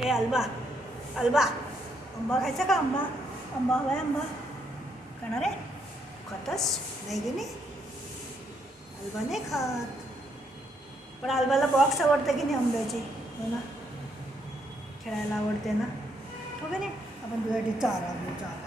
ए alba alba आंबा खायचा का आंबा आंबा हवाय आंबा खाणार आहे खातस नाही की नाही अल्बा नाही खात पण अल्बाला बॉक्स आवडतं की नाही आंब्याची हो ना खेळायला आवडते ना हो की नाही आपण तुझ्यासाठी चारा घेऊ चारा